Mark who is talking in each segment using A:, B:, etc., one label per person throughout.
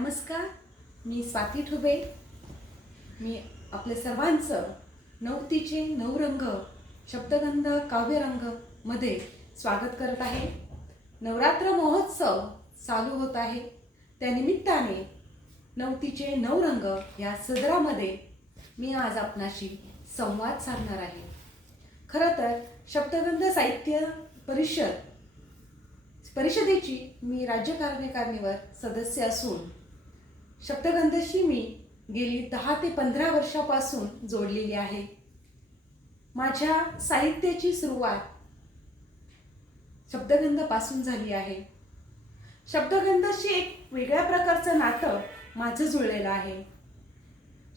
A: नमस्कार मी स्वाती ठुबे. मी आपल्या सर्वांचं नवतीचे नवरंग शब्दगंध काव्यरंगमध्ये स्वागत करत आहे. नवरात्र महोत्सव चालू होत आहे. त्यानिमित्ताने नवतीचे नवरंग या सदरामध्ये मी आज आपणाशी संवाद साधणार आहे. खरं तर शब्दगंध साहित्य परिषद परिषदेची मी राज्य कार्यकारिणीवर सदस्य असून शब्दगंधशी मी गेली दहा ते पंधरा वर्षापासून जोडलेली आहे. माझ्या साहित्याची सुरुवात शब्दगंधपासून झाली आहे. शब्दगंधशी एक वेगळ्या प्रकारचं नातं माझं जुळलेलं आहे.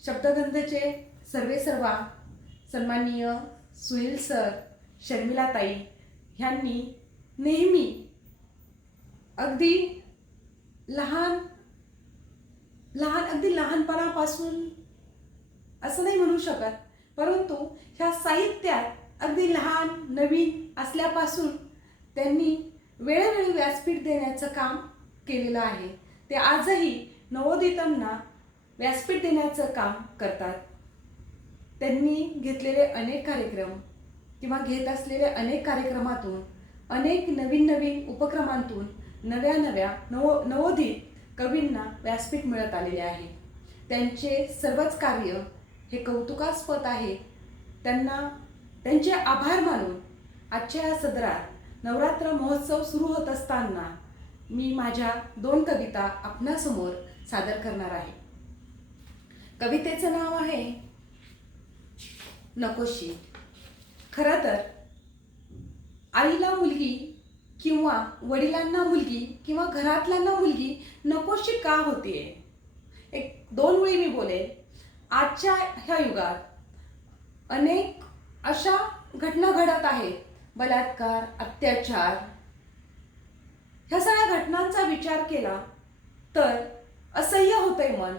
A: शब्दगंधचे सर्वे सर्वा सन्माननीय सुनील सर शर्मिलाताई ह्यांनी नेहमी अगदी लहान लहान अगदी लहानपणापासून असं नाही म्हणू शकत. परंतु ह्या साहित्यात अगदी लहान नवीन असल्यापासून त्यांनी वेळोवेळी व्यासपीठ देण्याचं काम केलेलं आहे. ते आजही नवोदितांना व्यासपीठ देण्याचं काम करतात. त्यांनी घेतलेले अनेक कार्यक्रम किंवा घेत असलेले अनेक कार्यक्रमातून अनेक नवीन नवीन उपक्रमांतून नव्या नव्या नवो नवोदित कवींना व्यासपीठ मिळत आलेले आहे. त्यांचे सर्वच कार्य हे कौतुकास्पद आहे. त्यांना त्यांचे आभार मानून आजच्या या सदरात नवरात्र महोत्सव सुरू होत असताना मी माझ्या दोन कविता आपणासमोर सादर करणार आहे. कवितेचं नाव आहे नकोशी. खरं तर आईला मुलगी किंवा वडिलांना मुलगी किंवा घरातल्यांना मुलगी नकोशी का होतीये? एक दोन वेळी मी बोलेल आजच्या ह्या युगात अनेक अशा घटना घडत आहेत. बलात्कार अत्याचार. ह्या सगळ्या घटनांचा विचार केला तर असह्य होतंय मन.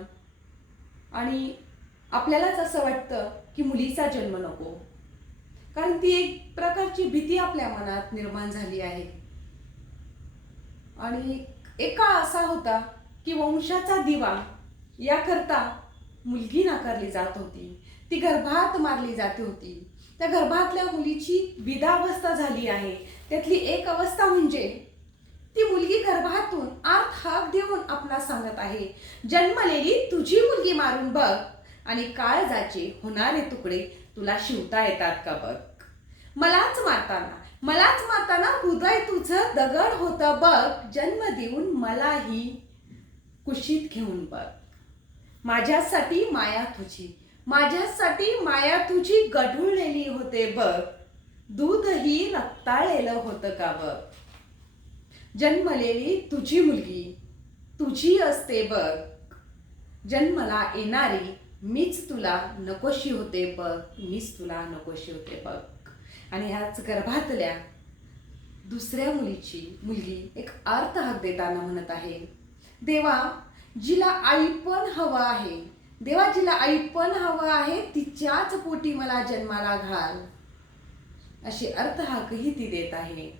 A: आणि आपल्यालाच असं वाटतं की मुलीचा जन्म नको. कारण ती एक प्रकारची भीती आपल्या मनात निर्माण झाली आहे. आणि एक काळ असा होता की वंशाचा दिवा याकरता मुलगी नाकारली जात होती. ती गर्भात मारली जाते होती. त्या गर्भातल्या मुलीची विदावस्था झाली आहे. त्यातली एक अवस्था म्हणजे ती मुलगी गर्भातून आत हाक देऊन आपला सांगत आहे जन्मलेली तुझी मुलगी मारून बघ आणि काळजाचे होणारे तुकडे तुला शिवता येतात का बघ? मलाच मारताना मलाच मारताना हृदय तुझं दगड होतं बघ. जन्म देऊन मलाही कुशीत घेऊन बघ. माझ्यासाठी माया तुझी माझ्यासाठी माया तुझी गढूळलेली होते बघ. दूधही रक्ताळलेलं होतं का बघ? जन्मलेली तुझी मुलगी तुझी असते बघ. जन्मला येणारी मीच तुला नकोशी होते बघ मीच तुला नकोशी होते बघ. आणि ह्याच गर्भातल्या दुसऱ्या मुलीची मुलगी एक अर्थ हक देताना म्हणत आहे देवा जिला आई पण हवा आहे देवा जिला आई पण हवा आहे तिच्याच पोटी मला जन्माला घाल. अशी अर्थहाकही ती देत आहे.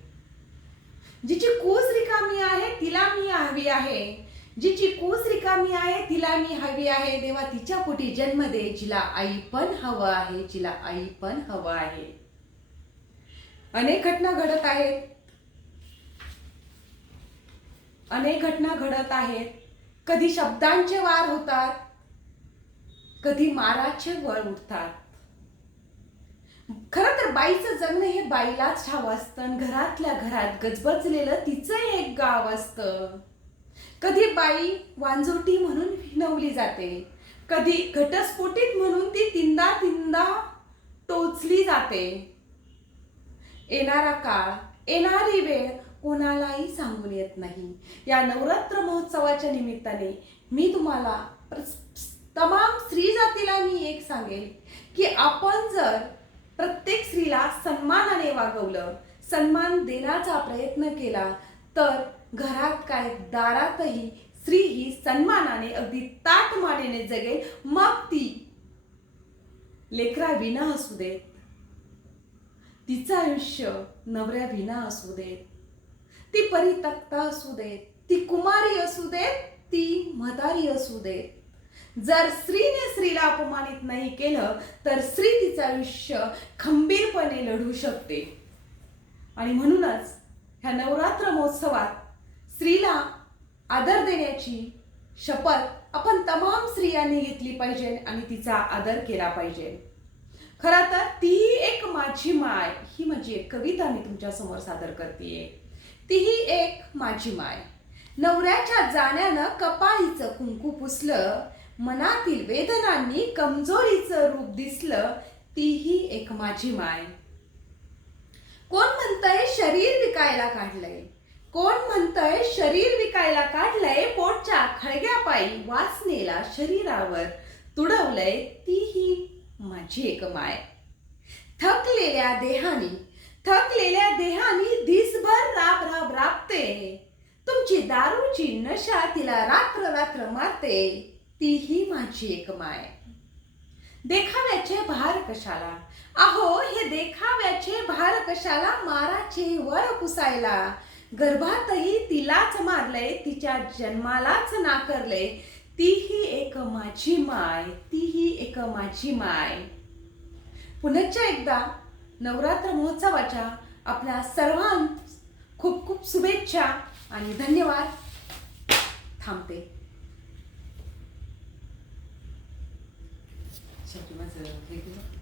A: जिची कूस रिकामी आहे तिला मी हवी आहे. जिची कूस रिकामी आहे तिला मी हवी आहे. देवा तिच्या पोटी जन्म दे जिला आई पण हवं आहे जिला आई पण हवं आहे. अनेक घटना घडत आहेत. अनेक घटना घडत आहेत. कधी शब्दांचे वार होतात. कधी माराचे वळ उठतात. खरं तर बाईचं जगणं हे बाईलाच ठाव असतं आणि घरातल्या घरात गजबजलेलं तिचं एक गाव असतं. कधी बाई वांजोटी म्हणून हिनवली जाते. कधी घटस्फोटीत म्हणून ती तिंदा तिंदा टोचली जाते. येणारा काळ येणारी वेळ कोणालाही सांगून येत नाही. या नवरात्र महोत्सवाच्या निमित्ताने मी तुम्हाला तमाम स्त्री जातीला मी एक सांगेल की आपण जर प्रत्येक स्त्रीला सन्मानाने वागवलं सन्मान देण्याचा प्रयत्न केला तर घरात काय दारातही स्त्री ही सन्मानाने अगदी ताट मानेने जगेल मग ती लेकरा विना असू देत. तिचं आयुष्य नवऱ्या विना असू देत. ती परितक्ता असू देत. ती कुमारी असू देत. ती म्हातारी असू दे जर स्त्रीने स्त्रीला अपमानित नाही केलं तर स्त्री तिचं आयुष्य खंबीरपणे लढू शकते. आणि म्हणूनच ह्या नवरात्र महोत्सवात स्त्रीला आदर देण्याची शपथ आपण तमाम स्त्रियांनी घेतली पाहिजे आणि तिचा आदर केला पाहिजे. खरं तर ती एक माय ही म्हणजे एक कविता मी तुमच्यासमोर सादर करते तीही एक माझी माय. नवऱ्याच्या जाण्यानं कपाळीचं कुंकू पुसलं मनातील वेदनांनी कमजोरीचं रूप दिसलं तीही एक माझी माय. कोण म्हणतंय शरीर विकायला काढलंय? कोण म्हणतंय शरीर विकायला काढलंय? पोटच्या खळग्यापायी वासनेला शरीरावर तुडवलंय तीही माझी एक माय. थकलेल्या देहानी थकलेल्या देहानी दिसभर राब राब राबते. तुमची दारूची नशा तिला रात्र रात्र मारते. तीही माझी एक माय. देखाव्याचे भार कशाला? अहो हे देखाव्याचे भार कशाला? माराचे वळ पुसायला. गर्भातही तिलाच मारलंय तिच्या जन्मालाच नाकारलंय. तीही एक माझी माय तीही एक माझी माय. पुनश्च एकदा नवरात्र महोत्सवाच्या आपल्या सर्वां खूप खूप शुभेच्छा आणि धन्यवाद. थांबते. शेवटी माझं हे